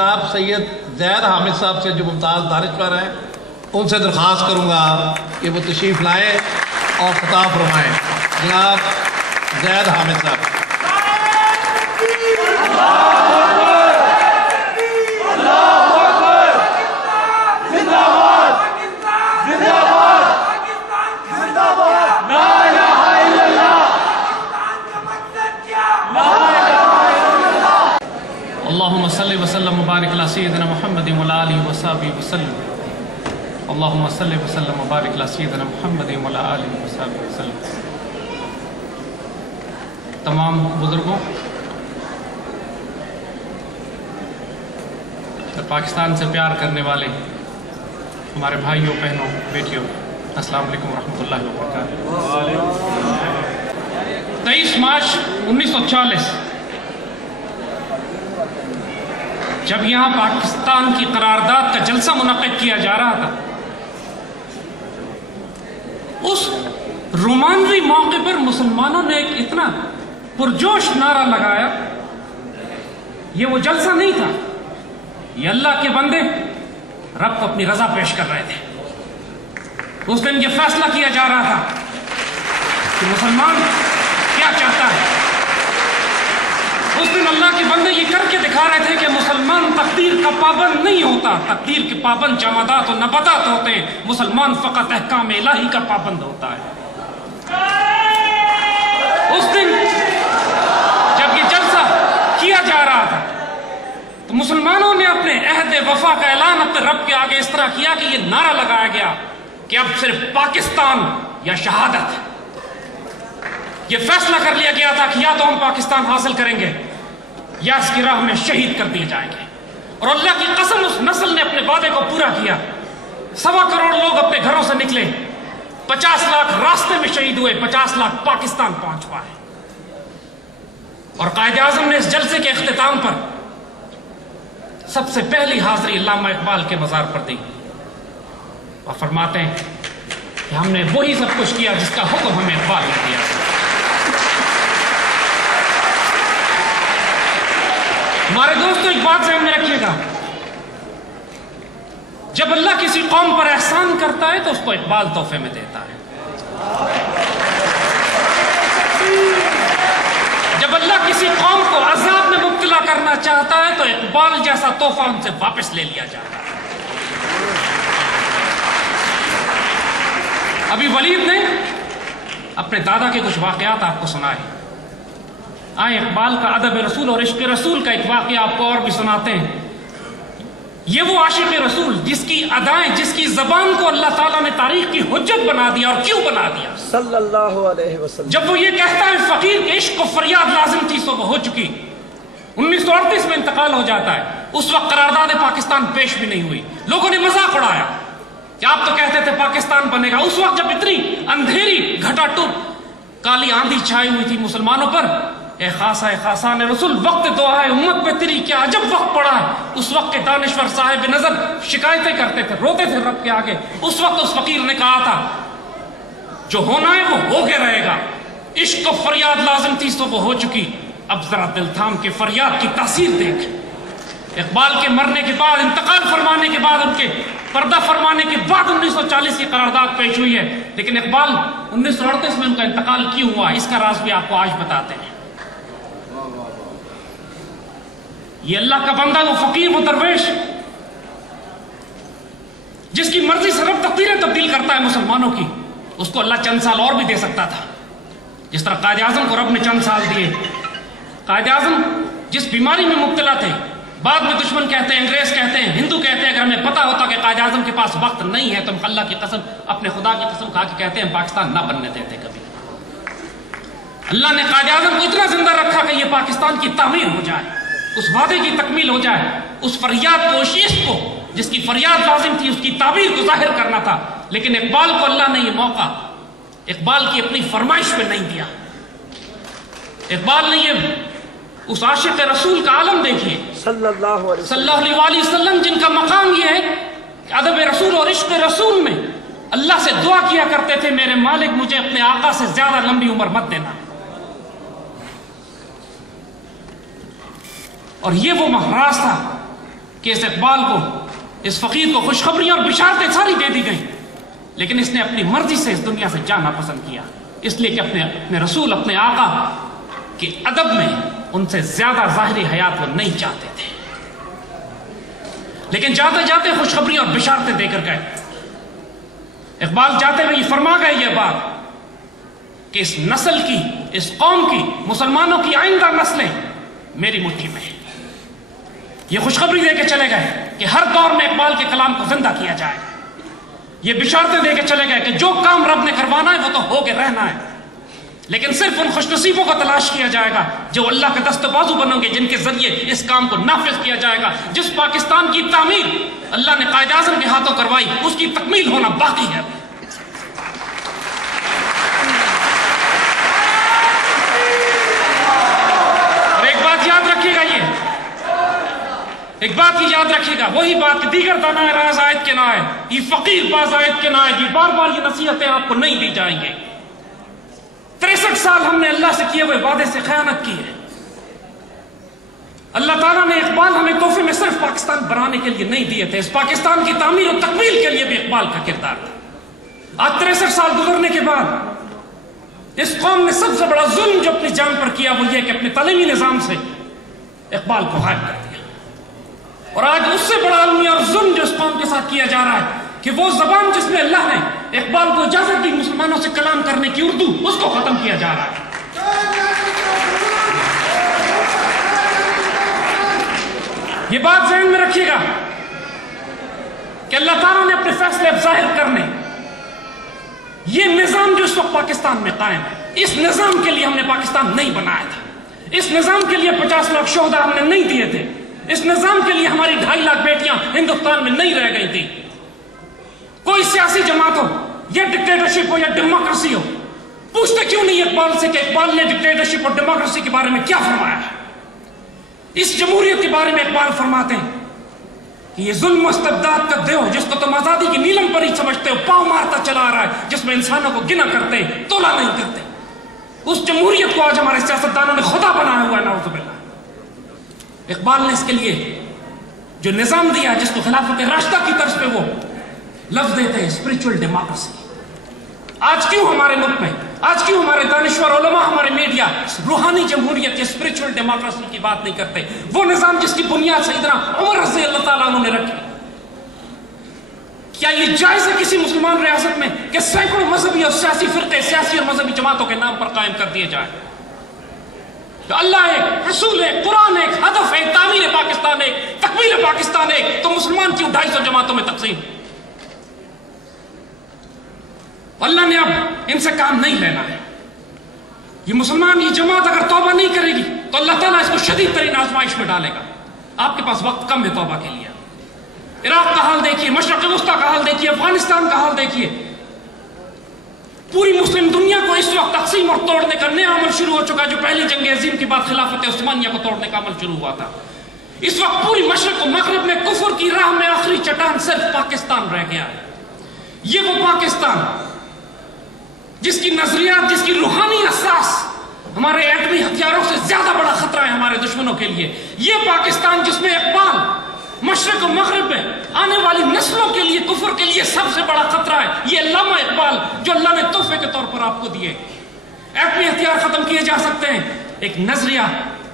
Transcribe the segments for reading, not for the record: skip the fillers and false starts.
جناب سید زید حامد صاحب سے جو ممتاز دانشور ہیں ان سے درخواست کروں گا کہ وہ تشریف لائیں اور خطاب فرمائیں. جناب زید حامد صاحب. اللهم صل وسلم وبارك على سيدنا محمد وعلى آله وصحبه وسلم. اللهم صل وسلم وبارك على سيدنا محمد وعلى آله وصحبه وسلم. تمام بزرگوں، پاکستان سے پیار کرنے والے ہمارے بھائیوں، بہنوں، بیٹیوں، السلام علیکم ورحمۃ اللہ وبرکاتہ. 23 مارچ 1940 جب یہاں پاکستان کی قرارداد کا جلسہ منعقد کیا جا رہا تھا، اس رومانوی موقع پر مسلمانوں نے ایک اتنا پرجوش نعرہ لگایا. یہ وہ جلسہ نہیں تھا، یہ اللہ کے بندے رب کو اپنی رضا پیش کر رہے تھے. اس دن یہ فیصلہ کیا جا رہا تھا کہ مسلمان کیا چاہتا ہے. اس دن اللہ کے بندے یہ کر کے دکھا رہے تھے کہ مسلمان تقدیر کا پابند نہیں ہوتا، تقدیر کے پابند جمادات و نباتات ہوتے ہیں، مسلمان فقط احکام الہی کا پابند ہوتا ہے. اس دن جب یہ جلسہ کیا جا رہا تھا تو مسلمانوں نے اپنے عہد وفا کا اعلان اپنے رب کے آگے اس طرح کیا کہ یہ نعرہ لگایا گیا کہ اب صرف پاکستان یا شہادت. یہ فیصلہ کر لیا گیا تھا کہ یا تو ہم پاکستان حاصل کریں گے یا اس کی راہ میں شہید کر دیے جائیں گے. اور اللہ کی قسم اس نسل نے اپنے وعدے کو پورا کیا. 1.25 کروڑ لوگ اپنے گھروں سے نکلے، 50 لاکھ راستے میں شہید ہوئے، 50 لاکھ پاکستان پہنچ پائے. اور قائد اعظم نے اس جلسے کے اختتام پر سب سے پہلی حاضری علامہ اقبال کے مزار پر دی اور فرماتے ہیں کہ ہم نے وہی سب کچھ کیا جس کا حکم ہمیں اقبال نے دیا. ہمارے دوستو، ایک بات ذہن میں رکھیے گا، جب اللہ کسی قوم پر احسان کرتا ہے تو اس کو اقبال تحفے میں دیتا ہے. جب اللہ کسی قوم کو عذاب میں مبتلا کرنا چاہتا ہے تو اقبال جیسا تحفہ ان سے واپس لے لیا جاتا ہے. ابھی ولید نے اپنے دادا کے کچھ واقعات آپ کو سنائے. آئے اقبال کا ادب رسول اور عشق رسول کا ایک واقعہ آپ کو اور بھی سناتے ہیں. یہ وہ عاشق رسول جس کی ادائیں، جس کی زبان کو اللہ تعالیٰ نے تاریخ کی حجت بنا دیا. اور کیوں بنا دیا؟ صلی اللہ علیہ وسلم. جب وہ یہ کہتا ہے فقیر کے عشق کو فریاد لازم تھی سو وہ ہو چکی. 1938 میں انتقال ہو جاتا ہے. اس وقت قرارداد پاکستان پیش بھی نہیں ہوئی. لوگوں نے مذاق اڑایا کہ آپ تو کہتے تھے پاکستان بنے گا. اس وقت جب اتنی اندھیری گھٹا ٹوپ کالی آندھی چھائی ہوئی تھی مسلمانوں پر، اے خاصان رسول وقت دعا ہے امت پہ تیری کیا عجب وقت پڑا ہے. اس وقت کے دانشور صاحب نظر شکایتیں کرتے تھے، روتے تھے رب کے آگے. اس وقت اس فقیر نے کہا تھا جو ہونا ہے وہ ہو کے رہے گا. عشق کو فریاد لازم تھی تو وہ ہو چکی. اب ذرا دل تھام کے فریاد کی تاثیر دیکھ. اقبال کے مرنے کے بعد، انتقال فرمانے کے بعد، ان کے پردہ فرمانے کے بعد 1940 کی قرارداد پیش ہوئی ہے. لیکن اقبال 1938 میں ان کا انتقال کیوں ہوا، اس کا راز بھی آپ کو آج بتاتے ہیں. یہ اللہ کا بندہ، وہ فقیر، وہ درویش جس کی مرضی سے رب تقدیریں تبدیل کرتا ہے مسلمانوں کی، اس کو اللہ چند سال اور بھی دے سکتا تھا. جس طرح قائد اعظم کو رب نے چند سال دیے. قائد اعظم جس بیماری میں مبتلا تھے، بعد میں دشمن کہتے ہیں، انگریز کہتے ہیں، ہندو کہتے ہیں، اگر ہمیں پتا ہوتا کہ قائد اعظم کے پاس وقت نہیں ہے تو ہم اللہ کی قسم، اپنے خدا کی قسم کھا کے کہتے ہیں پاکستان نہ بننے دیتے کبھی. اللہ نے قائد اعظم کو اتنا زندہ رکھا کہ یہ پاکستان کی تعمیر ہو جائے، اس وعدے کی تکمیل ہو جائے، اس فریاد کو، اس عشق کو جس کی فریاد لازم تھی، اس کی تعبیر کو ظاہر کرنا تھا. لیکن اقبال کو اللہ نے یہ موقع اقبال کی اپنی فرمائش پہ نہیں دیا. اقبال نے یہ اس عاشق رسول کا عالم دیکھیے صلی اللہ علیہ وسلم، جن کا مقام یہ ہے کہ ادب رسول اور عشق رسول میں اللہ سے دعا کیا کرتے تھے، میرے مالک مجھے اپنے آقا سے زیادہ لمبی عمر مت دینا. اور یہ وہ محراج تھا کہ اس اقبال کو، اس فقیر کو خوشخبریاں اور بشارتیں ساری دے دی گئیں، لیکن اس نے اپنی مرضی سے اس دنیا سے جانا پسند کیا، اس لیے کہ اپنے رسول، اپنے آقا کے ادب میں ان سے زیادہ ظاہری حیات وہ نہیں چاہتے تھے، لیکن جاتے جاتے خوشخبریاں اور بشارتیں دے کر گئے۔ اقبال جاتے ہوئے فرما گئے یہ بات کہ اس نسل کی، اس قوم کی، مسلمانوں کی آئندہ نسلیں میری مٹھی میں ہیں۔ یہ خوشخبری دے کے چلے گئے کہ ہر دور میں اقبال کے کلام کو زندہ کیا جائے، یہ بشارتیں دے کے چلے گئے کہ جو کام رب نے کروانا ہے وہ تو ہو کے رہنا ہے، لیکن صرف ان خوش نصیبوں کو تلاش کیا جائے گا جو اللہ کے دست بازو بنیں گے، جن کے ذریعے اس کام کو نافذ کیا جائے گا۔ جس پاکستان کی تعمیر اللہ نے قائد اعظم کے ہاتھوں کروائی، اس کی تکمیل ہونا باقی ہے۔ اور ایک بات یاد رکھیے گا، ایک بات کی یاد رکھیے گا، وہی بات کہ دیگر دانا راز آیت کے نائے، یہ فقیر باز آیت کے نائے، یہ بار بار یہ نصیحتیں آپ کو نہیں دی جائیں گے۔ 63 سال ہم نے اللہ سے کیے ہوئے وعدے سے خیانت کی ہے۔ اللہ تعالیٰ نے اقبال ہمیں تحفے میں صرف پاکستان بنانے کے لیے نہیں دیے تھے، اس پاکستان کی تعمیر و تکمیل کے لیے بھی اقبال کا کردار تھا۔ آج 63 سال گزرنے کے بعد اس قوم نے سب سے بڑا ظلم جو اپنی جان پر کیا وہ یہ کہ اپنے تعلیمی نظام سے اقبال کو غائب کر دیا، اور آج اس سے بڑا المیہ اور ظلم جو اس قوم کے ساتھ کیا جا رہا ہے کہ وہ زبان جس میں اللہ نے اقبال کو اجازت دی مسلمانوں سے کلام کرنے کی، اردو، اس کو ختم کیا جا رہا ہے۔ یہ بات ذہن میں رکھیے گا کہ اللہ تعالیٰ نے اپنے فیصلے اب ظاہر کرنے، یہ نظام جو اس وقت پاکستان میں قائم ہے، اس نظام کے لیے ہم نے پاکستان نہیں بنایا تھا، اس نظام کے لیے 50 لاکھ شہداء ہم نے نہیں دیے تھے، اس نظام کے لیے ہماری 2.5 لاکھ بیٹیاں ہندوستان میں نہیں رہ گئی تھی۔ کوئی سیاسی جماعت ہو یا ڈکٹیٹرشپ ہو یا ڈیموکریسی ہو، پوچھتے کیوں نہیں اقبال سے کہ اقبال نے ڈکٹیٹرشپ اور ڈیموکریسی کے بارے میں کیا فرمایا ہے؟ اس جمہوریت کے بارے میں اقبال فرماتے ہیں کہ یہ ظلم و استبداد کا دیو جس کو تم آزادی کی نیلم پری سمجھتے ہو، پاؤں مارتا چلا آ رہا ہے، جس میں انسانوں کو گنا کرتے، تولا نہیں کرتے، اس جمہوریت کو آج ہمارے سیاستدانوں نے خدا بنایا ہوا ہے، نعوذ باللہ۔ اقبال نے اس کے لیے جو نظام دیا جس کو خلافت راشدہ کی طرز پہ وہ لفظ دیتے ہیں اسپرچول ڈیموکریسی، آج کیوں ہمارے ملک میں، آج کیوں ہمارے دانشور علماء، ہمارے میڈیا روحانی جمہوریت یا اسپرچول ڈیموکریسی کی بات نہیں کرتے؟ وہ نظام جس کی بنیاد سیدنا عمر رضی اللہ تعالیٰ عنہ نے رکھی، کیا یہ جائز ہے کسی مسلمان ریاست میں کہ سینکڑوں مذہبی اور سیاسی فرقے، سیاسی اور مذہبی جماعتوں کے نام پر قائم کر دیے جائیں؟ تو اللہ ایک، رسول ایک، قرآن ایک، ہدف ایک، تعمیر پاکستان ایک، تکمیل پاکستان ایک، تو مسلمان کیوں 250 جماعتوں میں تقسیم؟ اللہ نے اب ان سے کام نہیں لینا ہے۔ یہ مسلمان، یہ جماعت اگر توبہ نہیں کرے گی تو اللہ تعالیٰ اس کو شدید ترین آزمائش میں ڈالے گا۔ آپ کے پاس وقت کم ہے توبہ کے لیے۔ عراق کا حال دیکھیے، مشرق وسطیٰ کا حال دیکھیے، افغانستان کا حال دیکھیے، پوری مسلم دنیا کو اس وقت تقسیم اور توڑنے کا نیا عمل شروع ہو چکا ہے، جو پہلی جنگ عظیم کے بعد خلافت عثمانیہ کو توڑنے کا عمل شروع ہوا تھا۔ اس وقت پوری مشرق و مغرب میں کفر کی راہ میں آخری چٹان صرف پاکستان رہ گیا ہے۔ یہ وہ پاکستان جس کی نظریات، جس کی روحانی اساس ہمارے ایٹمی ہتھیاروں سے زیادہ بڑا خطرہ ہے ہمارے دشمنوں کے لیے، یہ پاکستان جس میں اقبال مشرق و مغرب میں آنے والی نسلوں کے لیے، کفر کے لیے سب سے بڑا خطرہ ہے، یہ علامہ اقبال جو اللہ نے تحفے کے طور پر آپ کو دیے۔ ایٹمی ہتھیار ختم کیے جا سکتے ہیں، ایک نظریہ،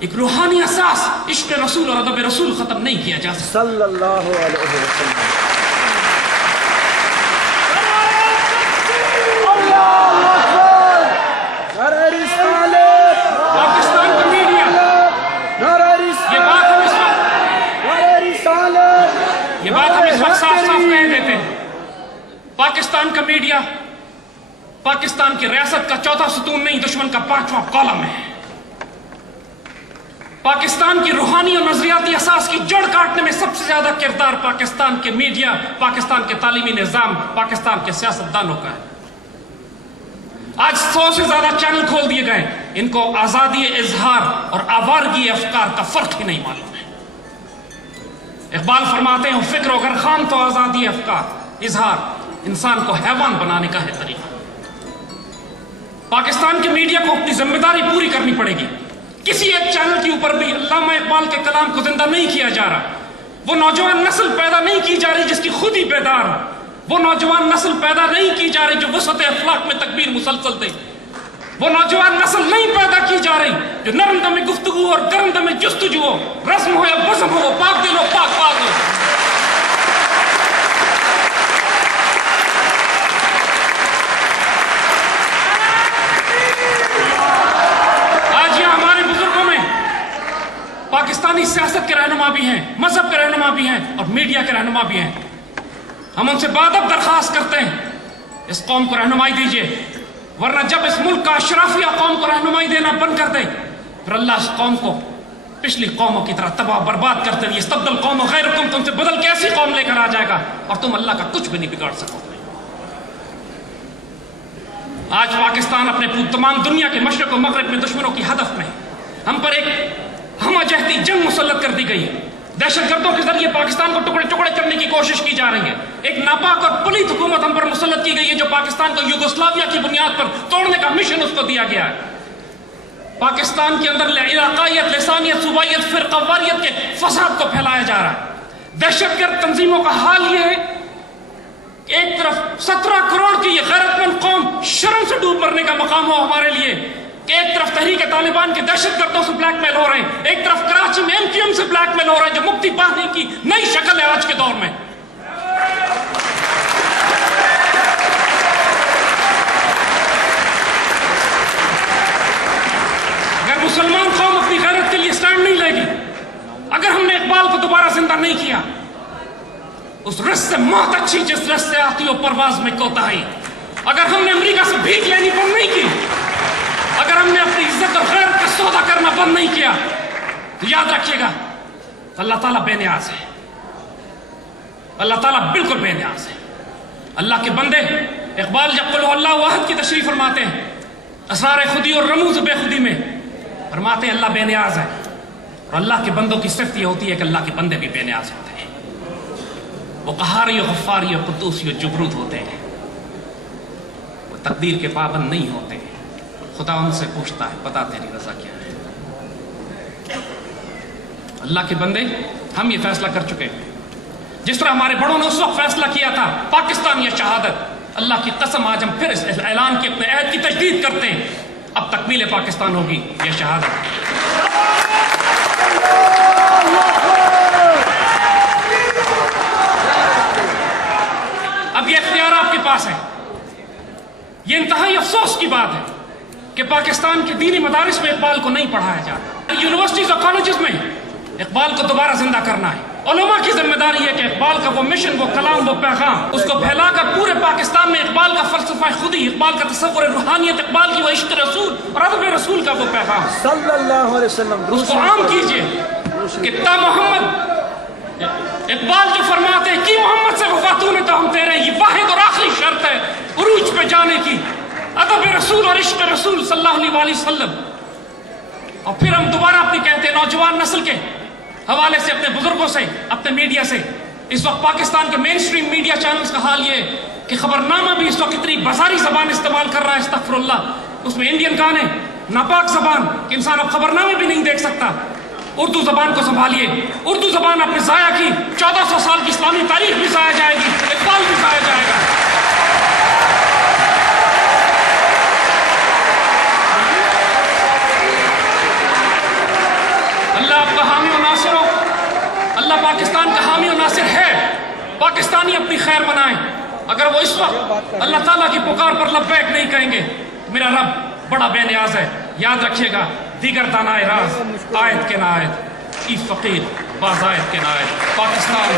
ایک روحانی اساس، عشق رسول اور ادب رسول ختم نہیں کیا جا سکتا۔ صلی اللہ علیہ وسلم۔ پاکستان کا میڈیا، یہ بات ہم اس وقت صاف صاف کہہ دیتے ہیں، پاکستان کا میڈیا پاکستان کی ریاست کا چوتھا ستون نہیں، دشمن کا 5واں کالم ہے۔ پاکستان کی روحانی اور نظریاتی اساس کی جڑ کاٹنے میں سب سے زیادہ کردار پاکستان کے میڈیا، پاکستان کے تعلیمی نظام، پاکستان کے سیاستدانوں کا ہے۔ آج 100 سے زیادہ چینل کھول دیے گئے، ان کو آزادی اظہار اور آوارگی افکار کا فرق ہی نہیں معلوم ہے۔ اقبال فرماتے ہیں فکر اگر خان تو آزادی افکار اظہار انسان کو حیوان بنانے کا ہے طریقہ۔ پاکستان کے میڈیا کو اپنی ذمہ داری پوری کرنی پڑے گی۔ کسی ایک چینل کے اوپر بھی علامہ اقبال کے کلام کو زندہ نہیں کیا جا رہا، وہ نوجوان نسل پیدا نہیں کی جا رہی جس کی خود ہی بیدار ہو، وہ نوجوان نسل پیدا نہیں کی جا رہی جو وسعت اخلاق میں تکبیر مسلسل دے، وہ نوجوان نسل نہیں پیدا کی جا رہی جو نرم دم گفتگو اور گرم دم جستجو ہو، رسم ہو یا بزم ہو، پاک دل ہو پاک پاک ہو۔ آج یہاں ہمارے بزرگوں میں پاکستانی سیاست کے رہنما بھی ہیں، مذہب کے رہنما بھی ہیں اور میڈیا کے رہنما بھی ہیں۔ ہم ان سے بادب درخواست کرتے ہیں اس قوم کو رہنمائی دیجیے، ورنہ جب اس ملک کا اشرافیہ قوم کو رہنمائی دینا بند کر دے پھر اللہ اس قوم کو پچھلی قوموں کی طرح تباہ برباد کرتے ہیں۔ استبدل قوم غیرکم، تم سے بدل کے ایسی قوم لے کر آ جائے گا اور تم اللہ کا کچھ بھی نہیں بگاڑ سکو گے۔ آج پاکستان اپنے تمام دنیا کے مشرق و مغرب میں دشمنوں کی ہدف میں ہم پر ایک ہمہ جہتی جنگ مسلط کر دی گئی ہے۔ دہشت گردوں کے ذریعے پاکستان کو ٹکڑے ٹکڑے کرنے کی کوشش کی جا رہی ہے۔ ایک ناپاک اور پلیت حکومت ہم پر مسلط کی گئی ہے جو پاکستان کو یوگوسلاویہ کی بنیاد پر توڑنے کا مشن اس کو دیا گیا ہے۔ پاکستان کے اندر علاقائیت، لسانیت، صوبائیت، فرقہ کے فساد کو پھیلایا جا رہا ہے۔ دہشت گرد تنظیموں کا حال یہ ہے کہ ایک طرف 17 کروڑ کی یہ غیرت مند قوم شرم سے ڈوب مرنے کا مقام ہو ہمارے لیے کہ ایک طرف تحریک طالبان کے دہشت گردوں سے بلیک میل ہو رہے ہیں، ایک طرف کراچی میں MQM سے بلیک میل ہو رہے ہیں جو مکتی پانے کی نئی شکل ہے آج کے دور میں۔ اگر مسلمان قوم اپنی غیرت کے لیے سٹینڈ نہیں لے گی، اگر ہم نے اقبال کو دوبارہ زندہ نہیں کیا، اس رس سے موت اچھی جس رس سے آتی ہو پرواز میں کوتاہی، اگر ہم نے امریکہ سے بھیک لینی بند نہیں کی، اگر ہم نے اپنی عزت اور غیرت کا سودا کرنا بند نہیں کیا، تو یاد رکھیے گا اللہ تعالیٰ بے نیاز ہے، اللہ تعالیٰ بالکل بے نیاز ہے۔ اللہ کے بندے اقبال جب قل اللہ احد کی تشریح فرماتے ہیں اسرار خودی اور رموز بے خودی میں، فرماتے ہیں اللہ بے نیاز ہے، اور اللہ کے بندوں کی صفت یہ ہوتی ہے کہ اللہ کے بندے بھی بے نیاز ہوتے ہیں۔ وہ قہاری و غفاری و قدوسی و جبروت ہوتے ہیں، وہ تقدیر کے پابند نہیں ہوتے۔ خدا ان سے پوچھتا ہے بتا تیری رضا کیا ہے۔ اللہ کے بندے ہم یہ فیصلہ کر چکے ہیں، جس طرح ہمارے بڑوں نے اس وقت فیصلہ کیا تھا پاکستان یا شہادت، اللہ کی قسم آج ہم پھر اس اعلان کے اپنے عہد کی تجدید کرتے ہیں، اب تکمیل پاکستان ہوگی یا شہادت۔ اب یہ اختیار آپ کے پاس ہے۔ یہ انتہائی افسوس کی بات ہے کہ پاکستان کے دینی مدارس میں اقبال کو نہیں پڑھایا جاتا۔ یونیورسٹیز اور کالجز میں اقبال کو دوبارہ زندہ کرنا ہے۔ علماء کی ذمہ داری ہے کہ اقبال کا وہ مشن، وہ کلام، وہ پیغام اس کو پھیلا کر پورے پاکستان میں اقبال کا فلسفہ خودی، اقبال کا تصور روحانیت، اقبال کی وہ عشق رسول اور ادب رسول کا وہ پیغام صلی اللہ علیہ وسلم اس کو عام کیجئے کہ تا محمد اقبال جو فرماتے ہیں کہ محمد سے وفاتوں نے تو ہم تیرے، یہ واحد اور آخری شرط ہے عروج پہ جانے کی، ادب رسول اور عشق رسول صلی اللہ علیہ وآلہ وسلم۔ اور پھر ہم دوبارہ اپنی کہتے ہیں نوجوان نسل کے حوالے سے، اپنے بزرگوں سے، اپنے میڈیا سے، اس وقت پاکستان کے مین سٹریم میڈیا چینلز کا حال یہ ہے کہ خبرنامہ بھی اس وقت اتنی بازاری زبان استعمال کر رہا ہے، استغفر اللہ، اس میں انڈین گانے، ناپاک زبان کہ انسان اب خبرنامے بھی نہیں دیکھ سکتا۔ اردو زبان کو سنبھالیے، اردو زبان آپ نے ضائع کی، 1400 سال کی اسلامی تاریخ بھی ضائع جائے گی، اقبال بھی ضائع جائے گا۔ اللہ آپ کا حامی و ناصر ہو، اللہ پاکستان کا حامی و ناصر ہے، پاکستانی اپنی خیر بنائیں۔ اگر وہ اس وقت اللہ تعالیٰ کی پکار پر لبیک نہیں کہیں گے، میرا رب بڑا بے نیاز ہے۔ یاد رکھیے گا دیگر دانائے راز آیت کے نائد ای فقیر باز آیت کے نائد۔ پاکستان